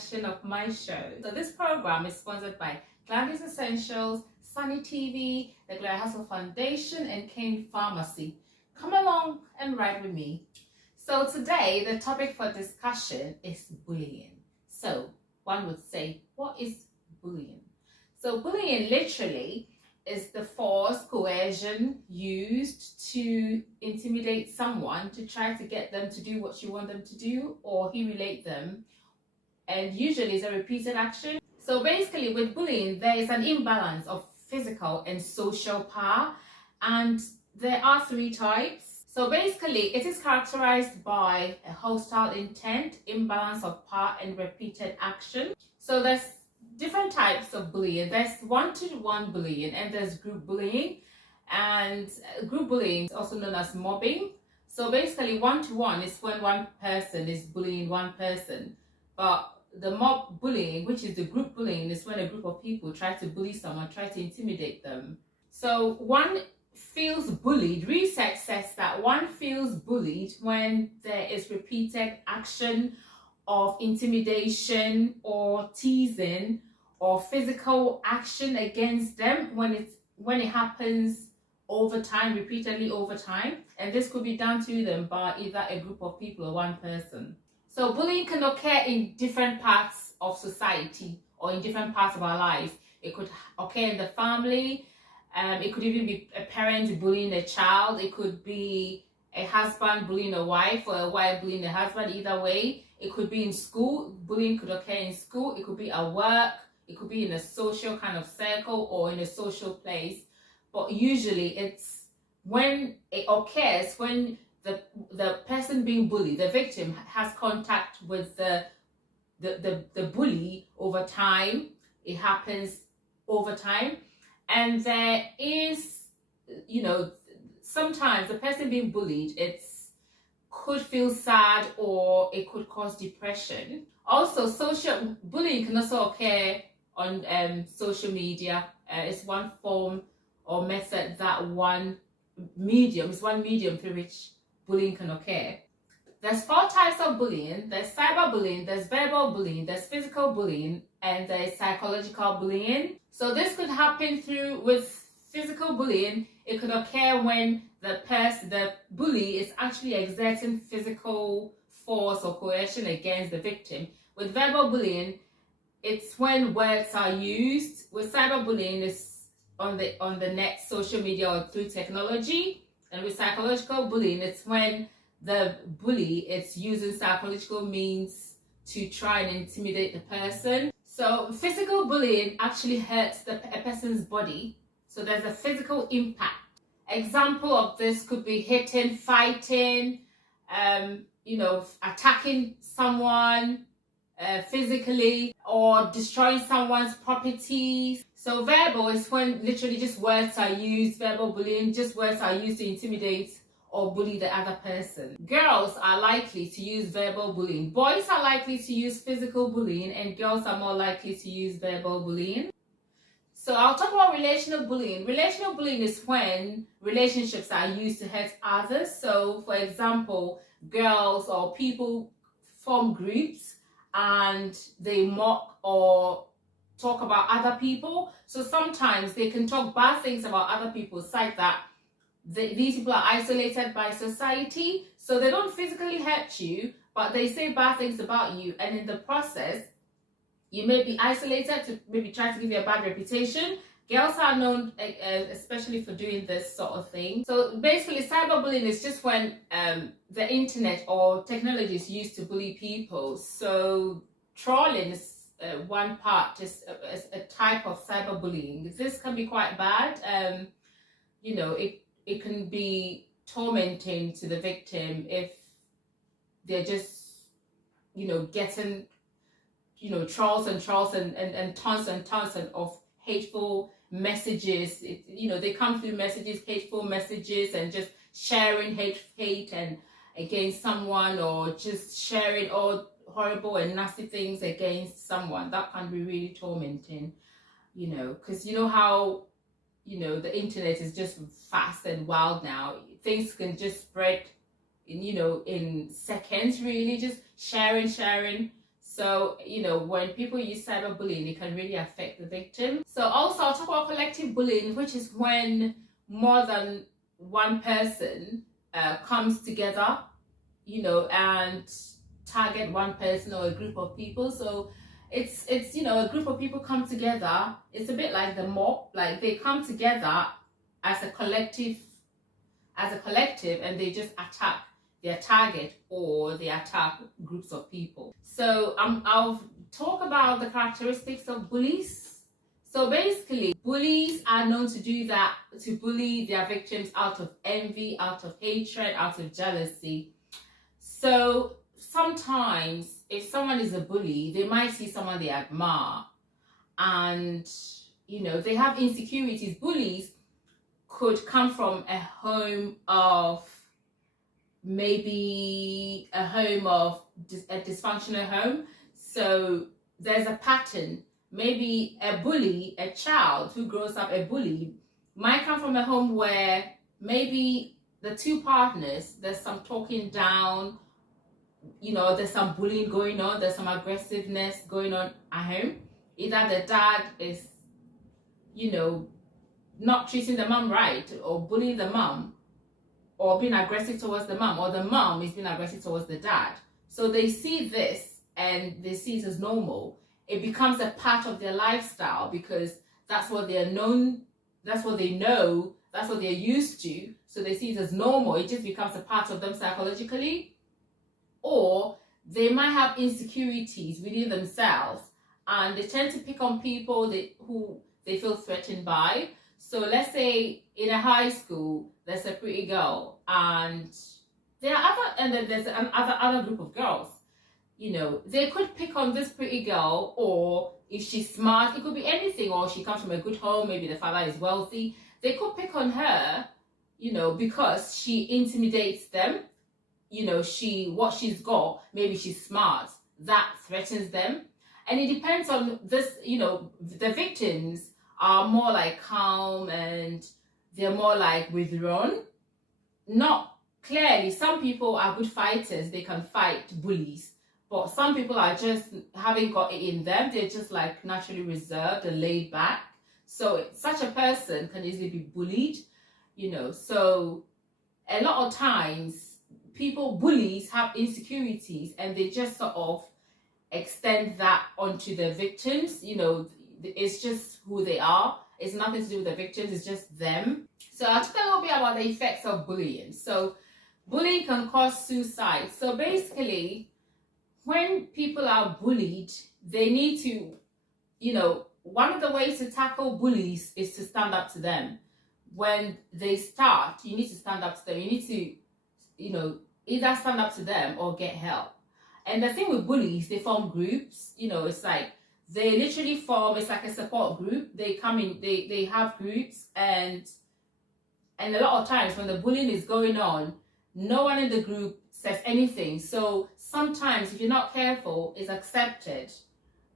session of my show. So this program is sponsored by Glandis Essentials, Sunny TV, the Gloria Hassall Foundation, and Kane Pharmacy. Come along and ride with me. So today, the topic for discussion is bullying. So one would say, what is bullying? So bullying literally is the force, coercion used to intimidate someone to try to get them to do what you want them to do or humiliate them. And usually it's a repeated action. So basically with bullying, there is an imbalance of physical and social power. And there are three types. So basically it is characterized by a hostile intent, imbalance of power, and repeated action. So there's different types of bullying. There's one-to-one bullying and there's group bullying. And group bullying is also known as mobbing. So basically one-to-one is when one person is bullying one person. But the mob bullying, which is the group bullying, is when a group of people try to bully someone, try to intimidate them. So one feels bullied. Research says that one feels bullied when there is repeated action of intimidation or teasing or physical action against them when it happens over time, repeatedly over time. And this could be done to them by either a group of people or one person. So bullying can occur in different parts of society or in different parts of our lives. It could occur in the family. It could even be a parent bullying a child. It could be a husband bullying a wife or a wife bullying a husband. Either way, it could be in school. Bullying could occur in school. It could be at work. It could be in a social kind of circle or in a social place. But usually it's when it occurs when the person being bullied, the victim, has contact with the bully over time. It happens over time. And there is, sometimes the person being bullied, could feel sad or it could cause depression. Also, social bullying can also occur on social media. It's one form or method that one medium through which bullying can occur. There's 4 types of bullying. There's cyberbullying, there's verbal bullying, there's physical bullying, and there's psychological bullying. So this could happen with physical bullying. It could occur when the bully is actually exerting physical force or coercion against the victim. With verbal bullying, it's when words are used. With cyberbullying, it's on the net, social media, or through technology. And with psychological bullying, it's when the bully is using psychological means to try and intimidate the person. So physical bullying actually hurts a person's body. So there's a physical impact. Example of this could be hitting, fighting, attacking someone physically, or destroying someone's properties. So verbal is when literally just words are used. Verbal bullying, just words are used to intimidate or bully the other person. Girls are likely to use verbal bullying. Boys are likely to use physical bullying, and girls are more likely to use verbal bullying. So I'll talk about relational bullying. Relational bullying is when relationships are used to hurt others. So for example, girls or people form groups and they mock or talk about other people. So sometimes they can talk bad things about other people, such that these people are isolated by society. So they don't physically hurt you, but they say bad things about you. And in the process, you may be isolated to maybe try to give you a bad reputation. Girls are known especially for doing this sort of thing. So basically, cyberbullying is just when the internet or technology is used to bully people. So trolling is one part, just a type of cyberbullying. This can be quite bad. It can be tormenting to the victim if they're just, getting, trolls and tons and tons of hateful messages. They come through messages, hateful messages, and just sharing hate and against someone, or just sharing all horrible and nasty things against someone. That can be really tormenting, because how the internet is just fast and wild now. Things can just spread in seconds, really, just sharing. So, when people use cyberbullying, it can really affect the victim. So also I'll talk about collective bullying, which is when more than one person comes together, and target one person or a group of people. So it's a group of people come together. It's a bit like the mob, like they come together as a collective, and they just attack their target, or they attack groups of people. So I'll talk about the characteristics of bullies. So basically, bullies are known to do that, to bully their victims out of envy, out of hatred, out of jealousy. So sometimes if someone is a bully, they might see someone they admire, and they have insecurities. Bullies could come from a home of, maybe a dysfunctional home. So there's a pattern. Maybe a child who grows up a bully might come from a home where maybe the two partners, there's some talking down, there's some bullying going on, there's some aggressiveness going on at home. Either the dad is, not treating the mom right, or bullying the mom, or being aggressive towards the mom, or the mom is being aggressive towards the dad. So they see this and they see it as normal. It becomes a part of their lifestyle because that's what they're known, that's what they know, that's what they're used to. So they see it as normal. It just becomes a part of them psychologically. Or they might have insecurities within themselves, and they tend to pick on people who they feel threatened by. So let's say in a high school, there's a pretty girl, and then there's another group of girls. They could pick on this pretty girl, or if she's smart, it could be anything, or she comes from a good home, maybe the father is wealthy. They could pick on her, because she intimidates them. What she's got, maybe she's smart, that threatens them. And it depends on this, the victims are more like calm, and they're more like withdrawn. Not clearly, some people are good fighters, they can fight bullies, but some people are just haven't got it in them. They're just like naturally reserved and laid back. So such a person can easily be bullied, So a lot of times, bullies have insecurities, and they just sort of extend that onto the victims. It's just who they are. It's nothing to do with the victims, it's just them. So I'll talk a little bit about the effects of bullying. So bullying can cause suicide. So basically, when people are bullied, they need to, one of the ways to tackle bullies is to stand up to them. When they start, you need to stand up to them. You need to, either stand up to them or get help. And the thing with bullies, they form groups. It's like they literally form, it's like a support group. They come in, they have groups, and a lot of times when the bullying is going on, no one in the group says anything. So sometimes if you're not careful, it's accepted.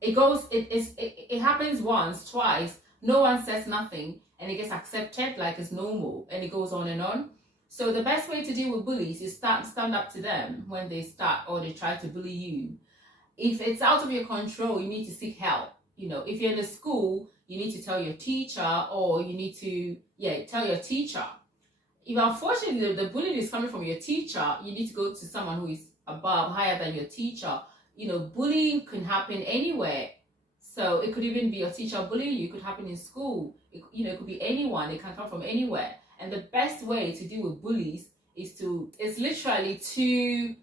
It happens once, twice, no one says nothing, and it gets accepted like it's normal, and it goes on and on. So the best way to deal with bullies is stand up to them when they start or they try to bully you. If it's out of your control, you need to seek help. If you're in a school, you need to tell your teacher, or you need to tell your teacher. If unfortunately the bullying is coming from your teacher, you need to go to someone who is above, higher than your teacher. Bullying can happen anywhere. So it could even be your teacher bullying you. It could happen in school. It could be anyone. It can come from anywhere. And the best way to deal with bullies is literally to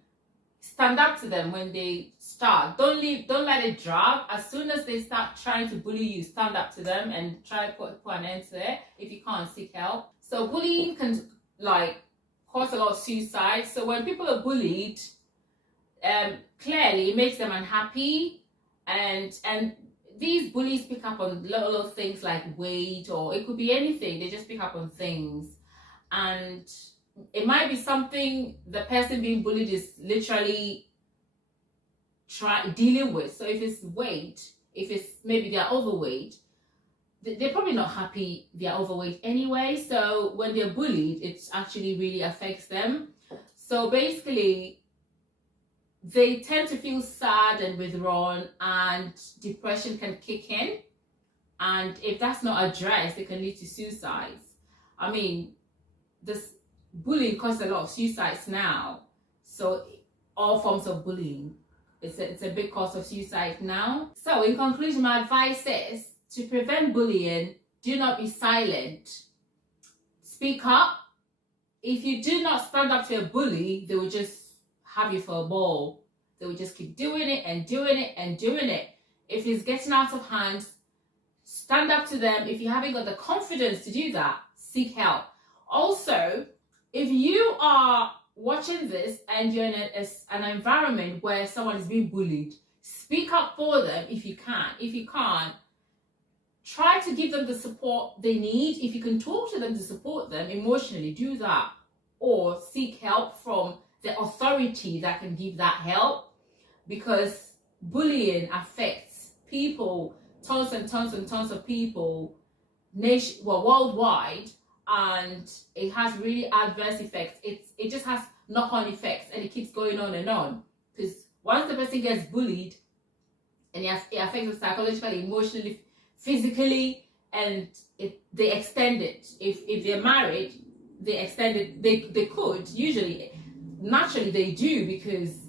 stand up to them when they start. Don't let it drag. As soon as they start trying to bully you, stand up to them and try to put an end to it. If you can't, seek help. So bullying can cause a lot of suicide. So when people are bullied, clearly it makes them unhappy, and these bullies pick up on little things like weight, or it could be anything. They just pick up on things, and it might be something the person being bullied is literally dealing with. So if it's weight, if it's maybe they're overweight, they're probably not happy they're overweight anyway. So when they're bullied, it actually really affects them. So basically, they tend to feel sad and withdrawn, and depression can kick in. And if that's not addressed, it can lead to suicides. I mean, this bullying causes a lot of suicides now. So all forms of bullying, it's a big cause of suicide now. So in conclusion, my advice is to prevent bullying, do not be silent. Speak up. If you do not stand up to a bully, they will just have you for a ball. They will just keep doing it and doing it and doing it. If it's getting out of hand, stand up to them. If you haven't got the confidence to do that, seek help. Also, if you are watching this and you're in an environment where someone is being bullied, speak up for them if you can. If you can't, try to give them the support they need. If you can talk to them to support them emotionally, do that. Or seek help from the authority that can give that help, because bullying affects people, tons and tons and tons of people worldwide, and it has really adverse effects. It just has knock-on effects, and it keeps going on, because once the person gets bullied, and it affects them psychologically, emotionally, physically, and they extend it. If they're married, they extend it. They could usually, naturally they do, because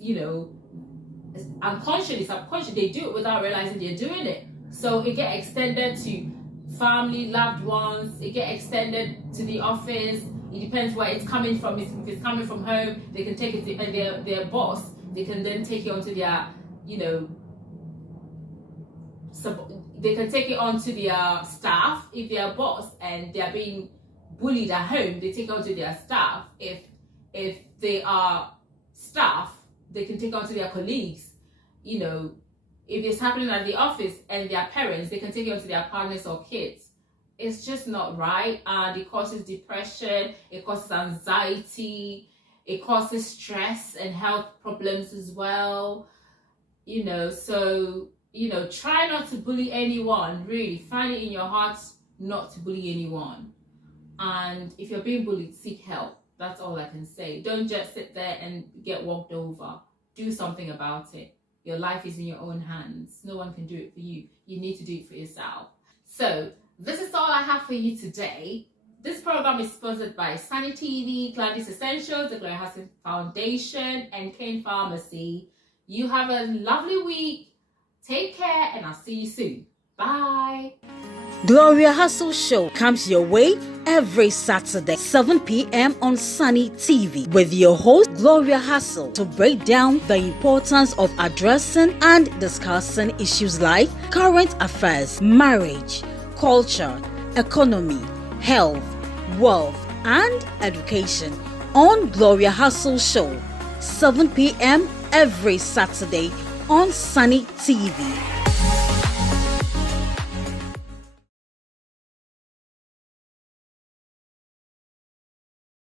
unconsciously, subconsciously, they do it without realizing they're doing it. So it get extended to family, loved ones. It get extended to the office. It depends where it's coming from. If it's coming from home, they can take it to their boss. They can then take it onto their, they can take it onto their staff. If they're a boss and they're being bullied at home, they take it onto their staff. If they are staff, they can take it onto their colleagues. If it's happening at the office and their parents, they can take it onto their partners or kids. It's just not right, and it causes depression, it causes anxiety, it causes stress and health problems as well. So try not to bully anyone. Really, find it in your heart not to bully anyone. And if you're being bullied, seek help. That's all I can say. Don't just sit there and get walked over. Do something about it. Your life is in your own hands. No one can do it for you. You need to do it for yourself. So this is all I have for you today. This program is sponsored by Sunny TV, Gladys Essentials, the Gloria Hassall Foundation, and Kane Pharmacy. You have a lovely week. Take care, and I'll see you soon. Bye. Gloria Hassall Show comes your way every Saturday, 7 p.m. on Sunny TV, with your host, Gloria Hassall, to break down the importance of addressing and discussing issues like current affairs, marriage, culture, economy, health, wealth, and education on Gloria Hassall Show, 7 p.m. every Saturday on Sunny TV.